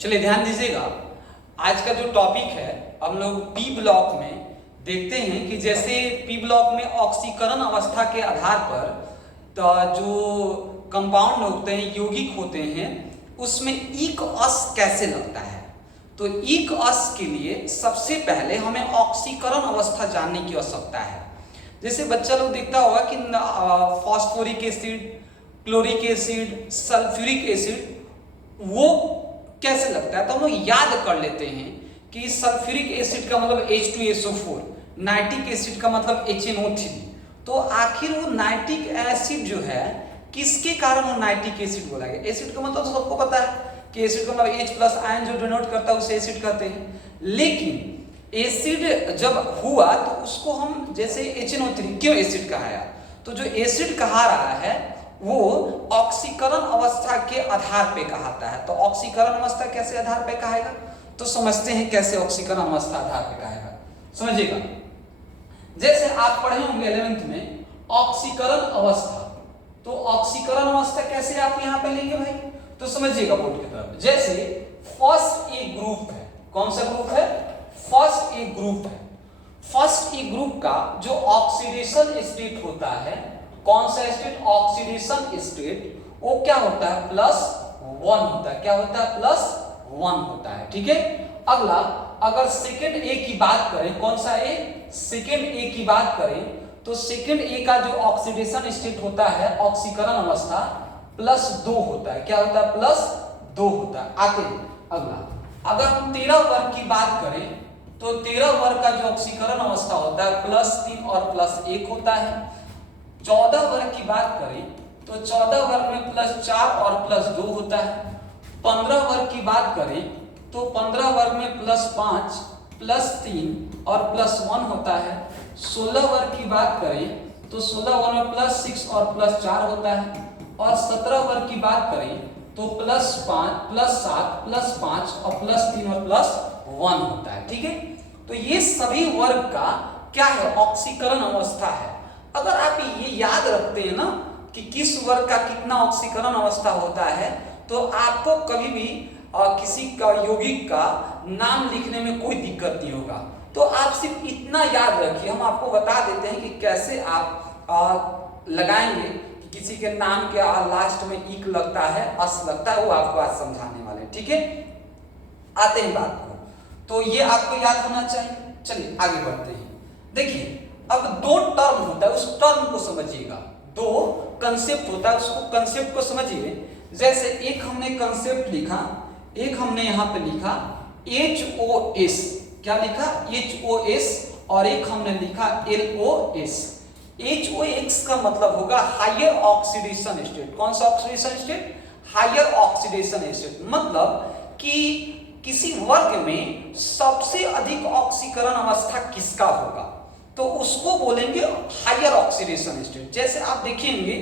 चलिए ध्यान दीजिएगा, आज का जो टॉपिक है हम लोग पी ब्लॉक में देखते हैं कि जैसे पी ब्लॉक में ऑक्सीकरण अवस्था के आधार पर तो जो कंपाउंड होते हैं यौगिक होते हैं उसमें इक अस कैसे लगता है। तो इक अस के लिए सबसे पहले हमें ऑक्सीकरण अवस्था जानने की आवश्यकता है। जैसे बच्चा लोग देखता होगा कि phosphoric acid, chloric acid, sulphuric acid वो कैसे लगता है। तो हम लोग याद कर लेते हैं कि सल्फ्यूरिक एसिड का मतलब H2SO4, नाइट्रिक एसिड का मतलब HNO3। तो आखिर वो नाइट्रिक एसिड जो है किसके कारण वो नाइट्रिक एसिड बोला गया। एसिड का मतलब सबको पता है कि एसिड का मतलब H प्लस आयन जो डिनोट करता है उसे एसिड कहते हैं। लेकिन एसिड जब हुआ तो उसको हम जैसे HNO3 क्यों एसिड कहाया, तो जो एसिड कहा रहा है वो ऑक्सीकरण अवस्था के आधार पे कहाता है। तो ऑक्सीकरण अवस्था कैसे आधार पे कहेगा, तो समझते हैं कैसे ऑक्सीकरण अवस्था आधार पे कहेगा। समझिएगा, जैसे आप पढ़े होंगे 11th में ऑक्सीकरण अवस्था, तो ऑक्सीकरण अवस्था कैसे आप यहां पे लेंगे भाई, तो समझिएगा बोर्ड की तरफ। जैसे फर्स्ट ए ग्रुप है, कौन सा ग्रुप है, फर्स्ट ए ग्रुप है। फर्स्ट ए ग्रुप का जो ऑक्सीडेशन स्टेट होता है, कौन सा स्टेट, ऑक्सीडेशन स्टेट, वो क्या होता है, +1 होता है। क्या होता है, +1 होता है। ठीक है, अगला अगर सेकेंड ए की बात करें, कौन सा ए, सेकेंड ए की बात करें, तो सेकेंड ए का जो ऑक्सीडेशन स्टेट होता है, ऑक्सीकरण अवस्था, +2 होता है। क्या होता है, +2 होता है। आगे अगला अगर हम 13 वर्ग की बात करें तो 13 वर्ग का जो ऑक्सीकरण अवस्था होता है +3 और +1 होता है। 14 वर्ग की बात करें तो 14 वर्ग में +4 और +2 होता है। 15 वर्ग की बात करें तो 15 वर्ग में +5, +3 और +1 होता है। 16 वर्ग की बात करें तो 16 वर्ग में +6 और +4 होता है। और 17 वर्ग की बात करें तो +5, +7, +5 और +3 और +1 होता है। ठीक है, तो ये सभी वर्ग का क्या है, ऑक्सीकरण अवस्था है। अगर आप ये याद रखते हैं ना कि किस वर्ग का कितना ऑक्सीकरण अवस्था होता है, तो आपको कभी भी किसी का यौगिक का नाम लिखने में कोई दिक्कत नहीं होगा। तो आप सिर्फ इतना याद रखिए, हम आपको बता देते हैं कि कैसे आप लगाएंगे कि किसी के नाम के लास्ट में इक लगता है, अस लगता है, वो आपको आज समझाने वाले। ठीक है, आते हैं बात को, तो ये आपको याद होना चाहिए। चलिए आगे बढ़ते हैं। देखिए अब दो टर्म होता है, उस टर्म को समझिएगा। दो कंसेप्ट होता है, उसको कंसेप्ट को समझिए। जैसे एक हमने कंसेप्ट लिखा, एक हमने यहां पे लिखा HOS, क्या लिखा, HOS, और एक हमने लिखा LOS। HOX का मतलब होगा हायर ऑक्सीडेशन स्टेट। कौन सा oxidation state, higher oxidation state, मतलब कि किसी वर्ग में सबसे अधिक ऑक्सीकरण अवस्था किसका होगा, तो उसको बोलेंगे हायर ऑक्सीडेशन स्टेट। जैसे आप देखेंगे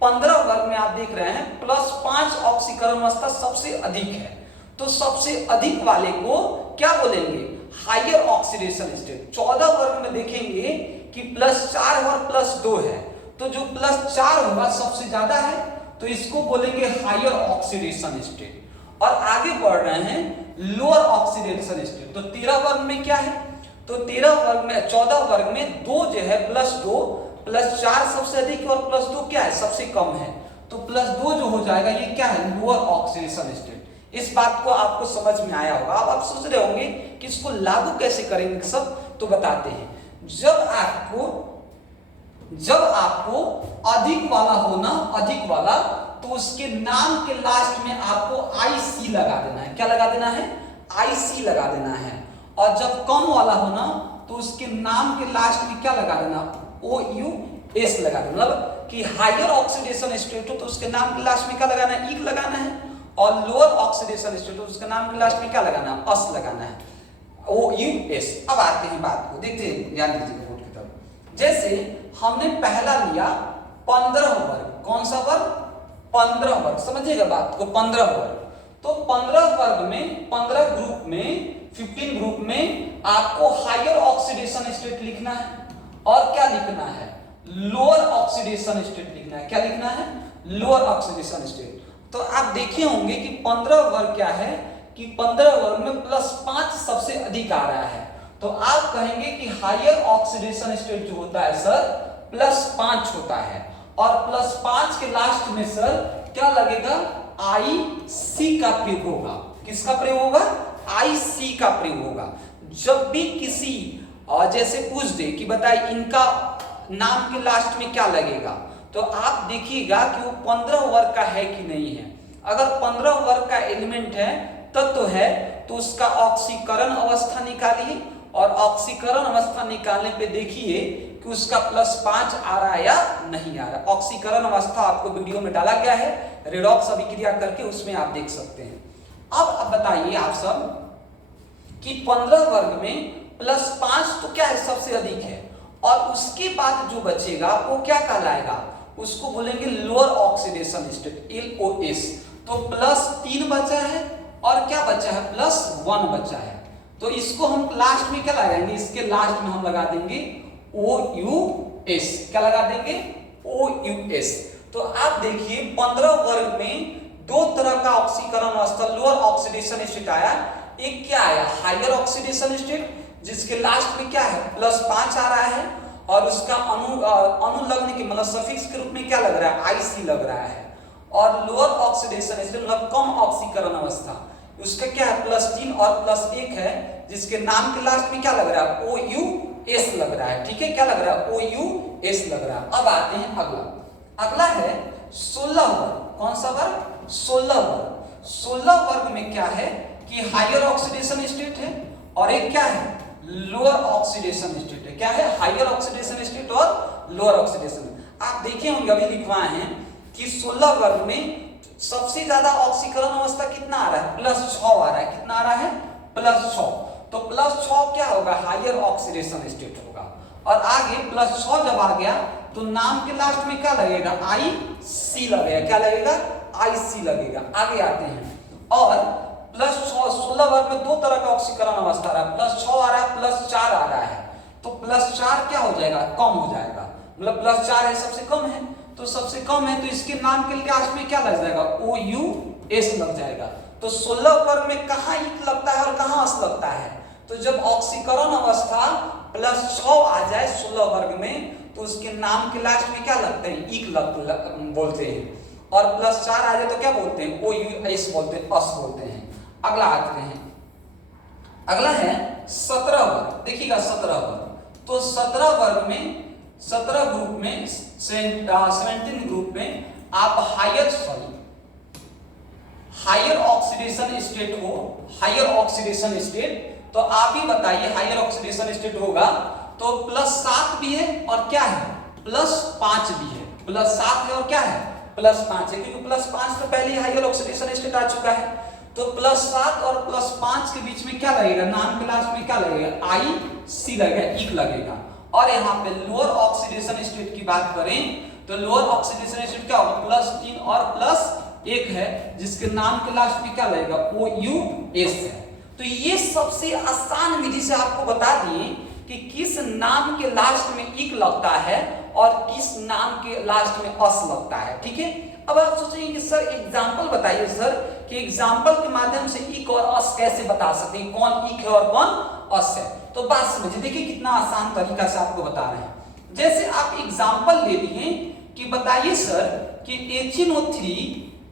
15 वर्ग में आप देख रहे हैं +5 ऑक्सीकरण अवस्था सबसे अधिक है, तो सबसे अधिक वाले को क्या बोलेंगे, हायर ऑक्सीडेशन स्टेट। 14 वर्ग में देखेंगे कि +4 और +2 है, तो जो +4 होगा सबसे ज्यादा है, तो इसको बोलेंगे हायर ऑक्सीडेशन स्टेट। और आगे बढ़ रहे हैं लोअर ऑक्सीडेशन स्टेट। तो 13 वर्ग में क्या है, तो 13 वर्ग में 14 वर्ग में 2 जो है, +2, +4 सबसे अधिक और +2 क्या है, सबसे कम है, तो +2 जो हो जाएगा ये क्या है, लोअर ऑक्सीडेशन स्टेट। इस बात को आपको समझ में आया होगा। अब आप सोच रहे होंगे कि इसको लागू कैसे करेंगे सब, तो बताते हैं। जब आपको अधिक वाला होना, अधिक वाला, तो उसके नाम के लास्ट में आपको IC लगा देना है। क्या लगा देना है, IC लगा देना है। और जब कम वाला होना तो उसके नाम के लास्ट में क्या लगा देना, OUS लगा देना। मतलब कि हायर ऑक्सीडेशन स्टेट हो तो उसके नाम के लास्ट में क्या लगाना है, इक लगाना है। और लोअर ऑक्सीडेशन स्टेट हो तो उसके नाम के लास्ट में क्या लगाना है, अस लगाना है, OUS। अब आते हैं बात को, देखते हैं, ध्यान दीजिएगा बोर्ड की तरफ। जैसे हमने पहला लिया 15 वर्ग, कौन सा वर्ग, 15 वर्ग, समझिएगा बात को, 15 वर्ग। तो 15 वर्ग में, 15 ग्रुप में, 15 ग्रुप में आपको हायर ऑक्सीडेशन स्टेट लिखना है और क्या लिखना है, लोअर ऑक्सीडेशन स्टेट लिखना है। क्या लिखना है, लोअर ऑक्सीडेशन स्टेट। तो आप देखे होंगे कि 15 वर्ग क्या है कि 15 वर्ग में +5 सबसे अधिक आ रहा है, तो आप कहेंगे कि हायर ऑक्सीडेशन स्टेट जो होता है सर +5 होता है, और +5 के लास्ट में सर क्या लगेगा, IC का प्रयोग होगा। किसका प्रयोग होगा, IC का प्रयोग होगा। जब भी किसी जैसे पूछ दे कि बताइए इनका नाम के लास्ट में क्या लगेगा, तो आप देखिएगा कि वो 15 वर्ग का है कि नहीं है। अगर 15 वर्ग का एलिमेंट है, तत्व है, तो उसका ऑक्सीकरण अवस्था निकालिए, और ऑक्सीकरण अवस्था निकालने पे देखिए कि उसका +5 आ रहा है या नहीं आ रहा। ऑक्सीकरण अवस्था आपको वीडियो में डाला गया है, रेडॉक्स अभिक्रिया करके, उसमें आप देख सकते हैं। अब बताइए आप सब कि 15 वर्ग में +5 तो क्या है, सबसे अधिक है, और उसके बाद जो बचेगा वो क्या कहलाएगा, उसको बोलेंगे लोअर ऑक्सीडेशन स्टेट, LOS। तो +3 बचा है, और क्या बचा है, +1 बचा है। तो इसको हम लास्ट में क्या लगाएंगे, इसके लास्ट में हम लगा देंगे OUS। क्या लगा देंगे, OUS। तो आप देखिए 15 वर्ग में दो तरह का ऑक्सीकरण अवस्था, लोअर ऑक्सीडेशन स्टेट आया। एक क्या आया, हायर ऑक्सीडेशन स्टेट, जिसके लास्ट में क्या है, +5 आ रहा है, और उसका अनुलग्न के मतलब सफिक्स के रूप में क्या लग रहा है, IC लग रहा है। और लोअर ऑक्सीडेशन स्टेट मतलब कम ऑक्सीकरण अवस्था, उसका क्या है, +3 और +1 है, जिसके नाम के लास्ट में क्या लग रहा है, OUS लग रहा है। ठीक है, क्या लग रहा है, OUS लग रहा है। अब आते हैं अगला है 16 वर्ग। कौन सा वर्ग, 16 वर्ग। 16 वर्ग में क्या है कि हायर ऑक्सीडेशन स्टेट है, और एक क्या है, लोअर ऑक्सीडेशन स्टेट है। क्या है, हायर ऑक्सीडेशन स्टेट और लोअर ऑक्सीडेशन। आप देखिए होंगे अभी लिखवाए हैं कि 16 वर्ग में सबसे ज्यादा ऑक्सीकरण अवस्था कितना आ रहा है, +6 आ रहा है। कितना आ रहा है, +6। तो +6 क्या होगा, हायर ऑक्सीडेशन स्टेट होगा। और आगे +6 जब आ गया तो नाम के लास्ट में क्या लगेगा, IC लगेगा। क्या लगेगा, IC लगेगा। आगे आते हैं, और +16 वर्ग में दो तरह का ऑक्सीकरण अवस्था आ रहा है, +6 आ रहा है, +4 आ रहा है। तो +4 क्या हो जाएगा, कम हो जाएगा, मतलब +4 है, सबसे कम है, तो सबसे कम है, तो इसके नाम के लास्ट में क्या लग जाएगा, OUS लग जाएगा। तो 16 वर्ग में कहाँ इक लगता है और कहाँ अस लगता है, तो जब ऑक्सीकरण अवस्था +6 आ जाए 16 वर्ग में, तो उसके नाम के लास्ट में क्या लगते हैं, इक बोलते हैं, और +4 आ जाए तो क्या बोलते हैं, OUS बोलते हैं, अस बोलते हैं। अगला आते हैं, अगला है 17 वर्ग। देखिएगा 17 वर्ग, तो 17 वर्ग में 17 ग्रुप में 17 ग्रुप में आप हायर ऑक्सीडेशन स्टेट हो, हायर ऑक्सीडेशन स्टेट, तो आप ही बताइए हायर ऑक्सीडेशन स्टेट होगा तो +7 भी है, और क्या है, +5 भी है। +7 है और क्या है, +5 है, क्योंकि +5 तो पहले हायर ऑक्सीडेशन स्टेट आ चुका है। तो +7 और +5 के बीच में क्या लगेगा, नाम के लास्ट में क्या लगेगा, IC लगेगा, इक लगेगा। और यहाँ पे लोअर ऑक्सीडेशन स्टेट की बात करें तो लोअर ऑक्सीडेशन स्टेट क्या होगा, +3 और +1 है, जिसके नाम के लास्ट में क्या लगेगा, OUS है। तो ये सबसे आसान विधि से आपको बता दिए कि किस नाम के लास्ट में इक लगता है और किस नाम के लास्ट में अस लगता है। ठीक है, अब आप सोचेंगे कि सर एग्जाम्पल बताइए सर, कि एग्जाम्पल के माध्यम से इक और अस कैसे बता सकते हैं, कौन इक है और कौन अस है। तो बात समझिए, देखिए कितना आसान तरीका से आपको बता रहे हैं। जैसे आप एग्जाम्पल ले लिए कि बताइए सर कि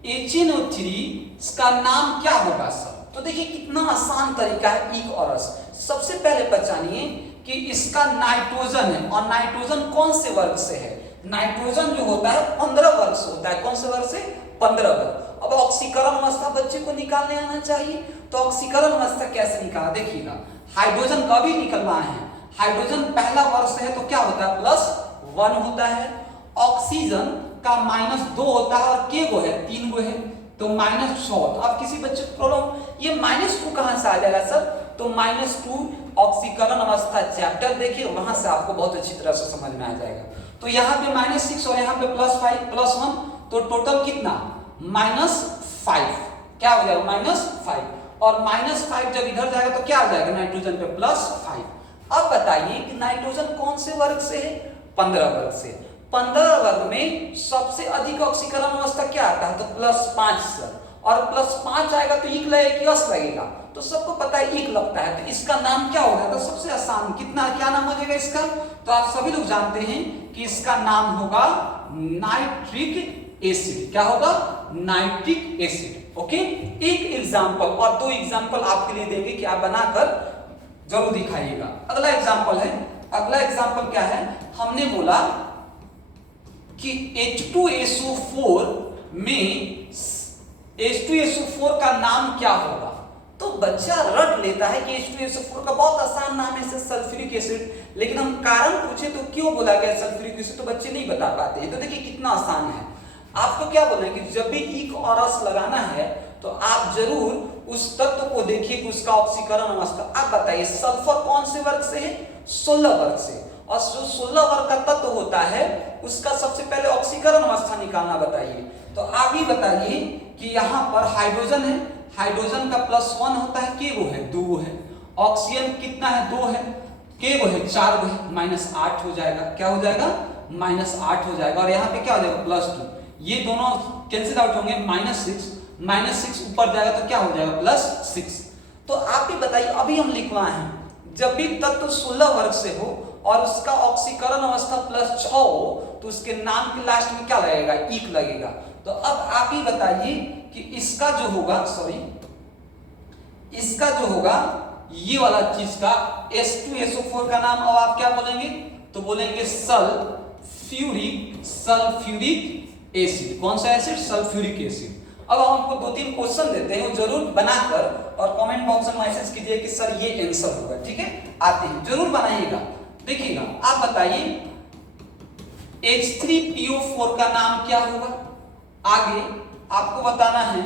HNO3 का नाम क्या होगा सर, तो देखिए कितना आसान तरीका है, इक और अस। सबसे पहले पहचानिए कि इसका नाइट्रोजन है, और नाइट्रोजन कौन से वर्ग से है, नाइट्रोजन जो होता है 15 वर्ग से होता है। कौन से वर्ग से, 15 वर्ग। अब ऑक्सीकरण अवस्था बच्चे को निकालने आना चाहिए, तो ऑक्सीकरण अवस्था कैसे निकाला, देखिएगा हाइड्रोजन कभी निकलना है, हाइड्रोजन पहला वर्ग से है तो क्या होता है, +1 होता है। ऑक्सीजन का -2 होता है, और के गो है, 3 गो है, तो -6। तो अब किसी बच्चे को प्रॉब्लम, ये -2 कहां से आ जाएगा सर, तो -2 ऑक्सीकरण अवस्था चैप्टर देखिए, वहां से आपको बहुत अच्छी तरह से समझ में आ जाएगा। तो यहाँ पे -6 और यहाँ पे +5 +1, तो टोटल कितना, -5। क्या हो जाएगा, -5, और -5 जब इधर जाएगा तो क्या आ जाएगा, नाइट्रोजन पे +5। अब बताइए कि नाइट्रोजन कौन से वर्ग से है, 15 वर्ग से। 15 वर्ग में सबसे अधिक ऑक्सीकरण अवस्था क्या आता है, तो +5 सर, और +5 आएगा तो इक लगेगा कि अस लगेगा, तो सबको पता है इक लगता है, तो इसका नाम क्या होगा? तो सबसे आसान कितना क्या नाम हो जाएगा इसका? तो आप सभी लोग जानते हैं कि इसका नाम होगा नाइट्रिक एसिड। क्या होगा? Nitric acid. ओके, एक एग्जांपल और 2 एग्जांपल आपके लिए देंगे कि आप बनाकर जरूर दिखाइएगा। अगला एग्जांपल है, अगला एग्जांपल क्या है? हमने बोला कि H2SO4 में H2SO4 का नाम क्या होगा? तो बच्चा रट लेता है कि H2SO4 का बहुत आसान नाम है सल्फ्यूरिक एसिड, लेकिन हम कारण पूछे तो क्यों बोला गया सल्फ्यूरिक एसिड, तो बच्चे नहीं बता पाते हैं। तो देखिए कितना आसान है। आपको क्या बोलना है कि जब भी इक और अस लगाना है तो आप जरूर उस तत्व को देखिए कि उसका ऑक्सीकरण अवस्था। आप बताइए सल्फर कौन से वर्ग से है? 16 वर्ग से, और जो 16 वर्ग का तत्व होता है उसका सबसे पहले ऑक्सीकरण अवस्था निकालना बताइए। तो आप ही बताइए कि यहाँ पर हाइड्रोजन है, हाइड्रोजन का +1 होता है, के वो है 2 है, ऑक्सीजन कितना है 2 है, के वो है 4 वो है, -8 हो जाएगा। क्या हो जाएगा? -8 हो जाएगा। और यहाँ पे क्या हो जाएगा? +2, ये दोनों कैंसिल आउट होंगे, -6 ऊपर जाएगा तो क्या हो जाएगा? +6। तो आप ही बताइए, अभी हम लिखवाए हैं जब भी तत्व 16 वर्ग से हो और उसका ऑक्सीकरण अवस्था +6 हो तो उसके नाम के लास्ट में क्या लगेगा? इक लगेगा। तो अब आप ही बताइए कि इसका जो होगा, इसका जो होगा ये वाला चीज का H2SO4 का नाम अब आप क्या बोलेंगे? तो बोलेंगे सल्फ्यूरिक एसिड। कौन सा एसिड? Sulphuric acid. अब हम आपको 2-3 क्वेश्चन देते हैं, वो जरूर बनाकर और कमेंट बॉक्स में मैसेज कीजिए कि सर ये आंसर होगा। ठीक है, आते हैं, जरूर बनाइएगा। देखिएगा, आप बताइए H3PO4 का नाम क्या होगा? आगे आपको बताना है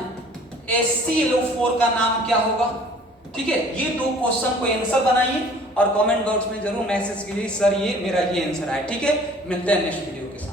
HClO4 का नाम क्या होगा। ठीक है, ये 2 क्वेश्चन को आंसर बनाइए और कमेंट बॉक्स में जरूर मैसेज कीजिए सर ये मेरा ये आंसर है। ठीक है, मिलते हैं नेक्स्ट वीडियो के साथ।